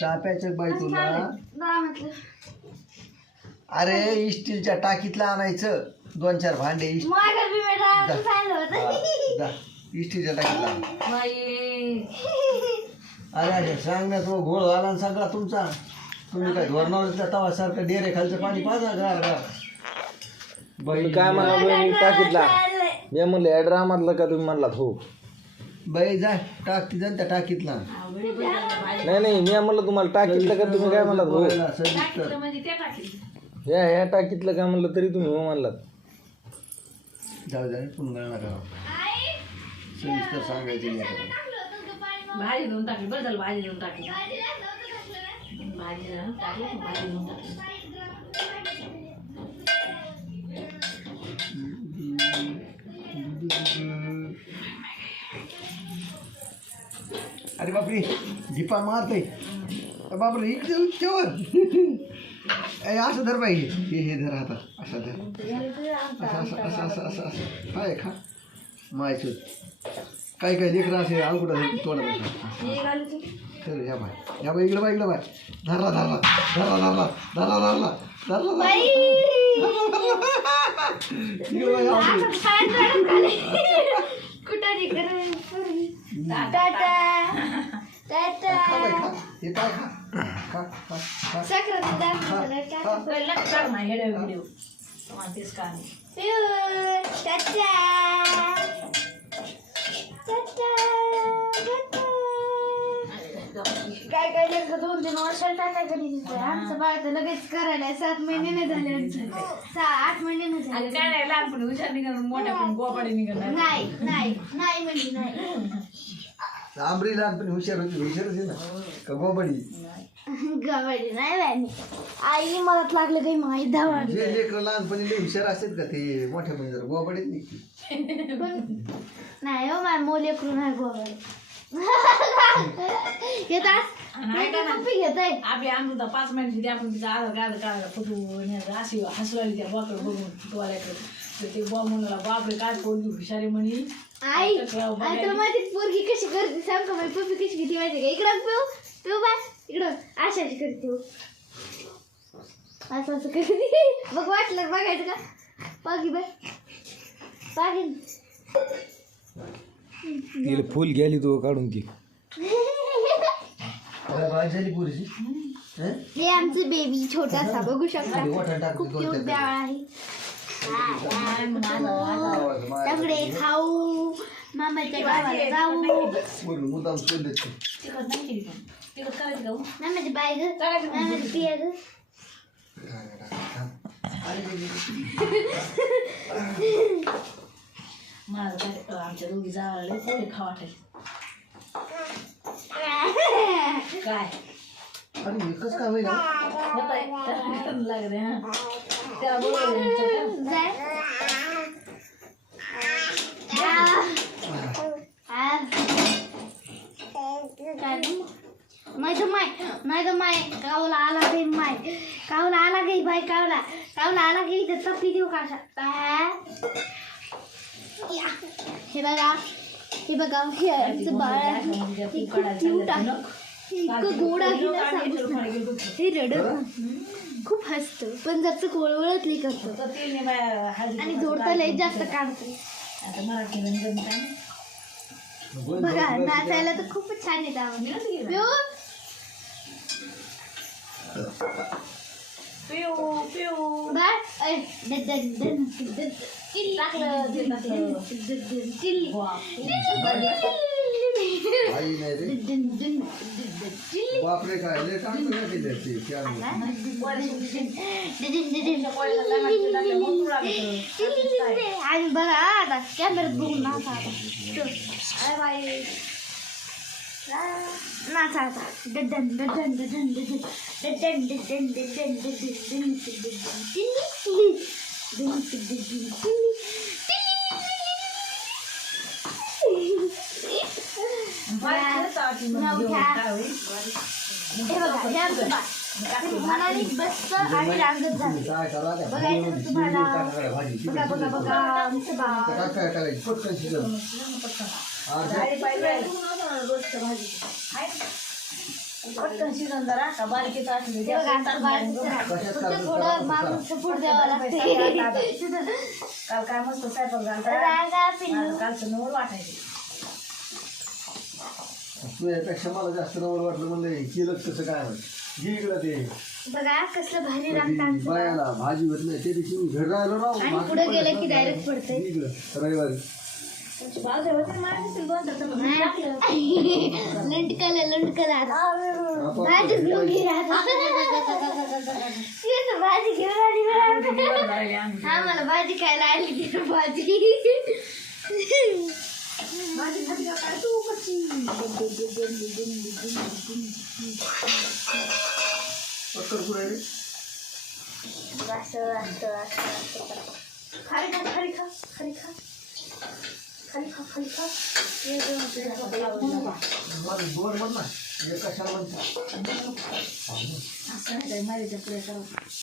चहा प्यायचं बाई तुला. अरे स्टीलच्या टाकीतला आणायचं 2-4 भांडे स्टीलच्या टाकीतला. अरे अरे सांग ना तो घोळ झाला ना सगळा तुमचा. तुम्ही काय धोरणावर तवासारखं डेरे खालचं पाणी पाजा गार बाई काय म्हणला टाकीतला. मी म्हणलं या ड्रामातलं का तुम्ही म्हणलात हो. बाई जा टाकी जा त्या टाकीतला. नाही नाही मी म्हणलं तुम्हाला टाकीतलं का तुम्ही काय म्हणलात हो. या टाकीतलं काय म्हणलं तरी तुम्ही हो म्हणलात. जाऊ द्या पुन्हा नका सविस्तर सांगायचे नाही. भाजी देऊन टाकली बरं झालं. भाजी देऊन टाकली. भाजी टाकली भाजी देऊन टाकली. अरे बापरे झिपा मारते बापरे इकडे केवर असं धर पाहिजे. हे धर आता असं धर असं असं असं असं असं असं काय खा मायचं काय काय लेकरं असे अवघड तोडा तर या बाय इकडं बाय धरला धरला धरला धरला धरला धरला धरला हे काय खा काय काय लेकरं 2-3 वर्षाला टाका कधी आमचं बाळ तर लगेच करायला 7 महिने नाही झाले. 8 महिने नाही झाले. काय नाही लहानपणी हुशार निघणार मोठ्या पण गोपाडी निघणार. नाही नाही नाही म्हणजे नाही. आंबरी लहानपणी हुशारच आहे ना का गोबडी. गवडी नाही बाई. आई मला लागलं काही माहीत धावा. जे लेकरं लहानपणी लई हुशार असतात का ते मोठ्या म्हणजे गोबडीत निघते. नाही हो माझ्या मोल लेकरू नाही गोवडी घेतात. घेत आहे आपली अमृता 5 महिन्याची ती आपण तिचा आधार कार्ड काढायला फोटो अशी हसवायला त्या बॉकडे बघून टोळ्याकडे तर ते बॉ म्हणला बापरे काय पोरगी हुशारी म्हणी. आई तुला माहिती पोरगी कशी करते सांग का. माझी पप्पी कशी किती माहिती का. इकडं पिऊ बाय इकडं अशाशी करते असं असं करते. बघ वाटलं बघायचं का. बागी बाय बागी तिला फुल गेली तो काढून ती. झाली पुरीची हे आमचं बेबी छोटासा बघू शकता. खूप क्यूट बाळ आहे. त्याकडे खाऊ मामाच्या गावाला जाऊ. मुद्दाम सोडले तिकड नाही केली पण तिकड करायची का मामाची बाय ग मामाची पिया ग. मला काय आमच्या दोघी जावं पोहे खा वाटायचे. काय अरे एकच काय होईल लागले हा त्याला बोलवलं. नाही तर माय कावला आला काही माय कावला आला काही बाय कावला आला काही तर तपली देऊ का. हे बघा हे आमचं बाळ आहे. क्यूट आहे. इतकं गोड आहे ना सांगू. हे रडत खूप हसतं पण जरचं कोळवळतली करतं आणि जोडता लई जास्त काढतो. बघा नाचायला तर खूपच छान येतं. बापरे काय आणि बघा आता कॅमेऱ्यात बघून नाचा नाचा आता Duddon Duddon Duddon Duddon Duddon Duddon Duddon मनाने बसत आणि रांगत झालं. बघायचं तुम्हाला बघा बघा बघा आमचं बाळ. पटकन शिजन जरा का बारकीचं असलं हे बघा आता बाळाचं कशात फक्त काढून थोडं मागून सपोर्ट द्यावा लागते काल काय मस्त स्वयंपाक झाला रागा पिल्लू कालचं नवर वाटायचं तुझ्यापेक्षा मला जास्त नवल वाटलं म्हणलं केलं कसं काय घे इकडं ते बघा कसलं भारी राखतात बायाला भाजी होत नाही ते दिवशी मी घरी राहिलो राव आणि पुढे गेलं की डायरेक्ट पडतंय घे इकडं रविवारी बाजूला होते मारतील दोन तर लंटकला भाजी घेऊन घे भाजी घेऊन आली हा मला भाजी खायला आली ती भाजी पक्कर पुढे रे खाली खा खाली खा खाली खा खाली खा खाली खा मला दोन म्हण ना एक कशाला म्हणतो असं नाही काय मारायचं पुढे